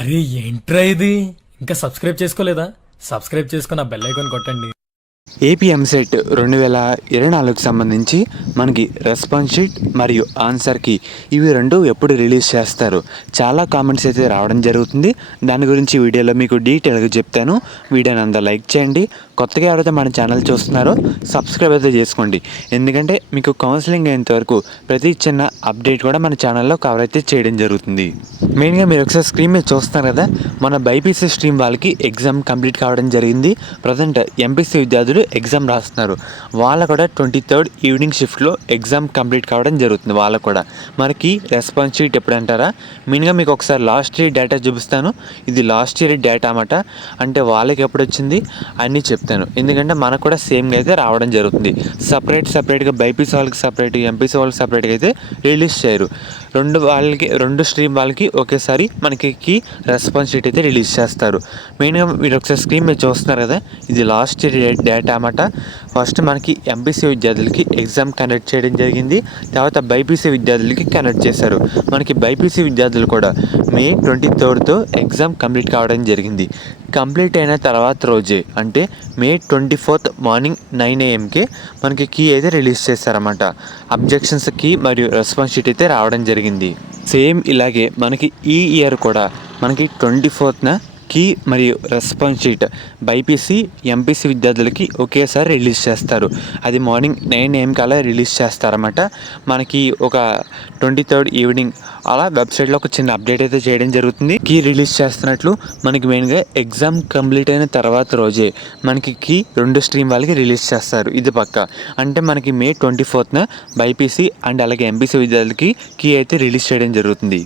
అరే ఏంట్రా ఇది? ఇంకా సబ్స్క్రైబ్ చేసుకోలేదా? సబ్స్క్రైబ్ చేసుకుని ఆ బెల్ ఐకాన్ కొట్టండి. ఏపీ ఎంసెట్ 2024కి సంబంధించి మనకి రెస్పాన్స్ షీట్ మరియు ఆన్సర్కి ఇవి రెండు ఎప్పుడు రిలీజ్ చేస్తారు, చాలా కామెంట్స్ అయితే రావడం జరుగుతుంది. దాని గురించి వీడియోలో మీకు డీటెయిల్గా చెప్తాను. వీడియోని అంతా లైక్ చేయండి. కొత్తగా ఎవరైతే మన ఛానల్ చూస్తున్నారో సబ్స్క్రైబ్ అయితే చేసుకోండి. ఎందుకంటే మీకు కౌన్సిలింగ్ అయ్యేంత వరకు ప్రతి చిన్న అప్డేట్ కూడా మన ఛానల్లో కవర్ అయితే చేయడం జరుగుతుంది. మెయిన్గా మీరు ఒకసారి స్క్రీన్ మీద చూస్తున్నారు కదా, మన బైపీసీ స్ట్రీమ్ వాళ్ళకి ఎగ్జామ్ కంప్లీట్ కావడం జరిగింది. ప్రజెంట్ ఎంపీసీ విద్యార్థులు ఎగ్జామ్ రాస్తున్నారు. వాళ్ళకు కూడా 23rd ఈవినింగ్ షిఫ్ట్లో ఎగ్జామ్ కంప్లీట్ కావడం జరుగుతుంది. వాళ్ళకు కూడా మనకి రెస్పాన్స్ షీట్ ఎప్పుడు అంటారా, మెయిన్గా మీకు ఒకసారి లాస్ట్ ఇయర్ డేటా చూపిస్తాను. ఇది లాస్ట్ ఇయర్ డేటా అన్నమాట. అంటే వాళ్ళకి ఎప్పుడు వచ్చింది అన్నీ చెప్తాను. ఎందుకంటే మనకు కూడా సేమ్గా అయితే రావడం జరుగుతుంది. సపరేట్గా బైపీసీ వాళ్ళకి సపరేట్, ఎంపీసీ వాళ్ళకి సపరేట్గా అయితే రిలీజ్ చేయరు. రెండు స్ట్రీమ్ వాళ్ళకి ఒకేసారి మనకి రెస్పాన్స్ షీట్ అయితే రిలీజ్ చేస్తారు. మెయిన్గా మీరు ఒకసారి స్క్రీన్ మీద చూస్తున్నారు కదా, ఇది లాస్ట్ ఇయర్ డేటా అన్నమాట. ఫస్ట్ మనకి ఎంపీసీ విద్యార్థులకి ఎగ్జామ్ కండక్ట్ చేయడం జరిగింది. తర్వాత బైపీసీ విద్యార్థులకి కండక్ట్ చేశారు. మనకి బైపీసీ విద్యార్థులు కూడా May 23తో ఎగ్జామ్ కంప్లీట్ కావడం జరిగింది. కంప్లీట్ అయిన తర్వాత రోజే అంటే May 24th మార్నింగ్ 9 AM మనకి కీ అయితే రిలీజ్ చేశారన్నమాట. అబ్జెక్షన్స్ కీ మరియు రెస్పాన్స్ షీట్ అయితే రావడం జరిగింది. సేమ్ ఇలాగే మనకి ఈ ఇయర్ కూడా మనకి 24th కీ మరియు రెస్పాన్స్ షీట్ బైపీసీ ఎంపీసీ విద్యార్థులకి ఒకేసారి రిలీజ్ చేస్తారు. అది మార్నింగ్ 9 AM అలా రిలీజ్ చేస్తారన్నమాట. మనకి ఒక 23rd ఈవినింగ్ అలా వెబ్సైట్లో ఒక చిన్న అప్డేట్ అయితే చేయడం జరుగుతుంది. కీ రిలీజ్ చేస్తున్నట్లు మనకి మెయిన్గా ఎగ్జామ్ కంప్లీట్ అయిన తర్వాత రోజే మనకి కీ రెండు స్ట్రీమ్ వాళ్ళకి రిలీజ్ చేస్తారు. ఇది పక్క అంటే మనకి May 24th బైపీసీ అండ్ అలాగే ఎంపీసీ విద్యార్థులకి కీ అయితే రిలీజ్ చేయడం జరుగుతుంది.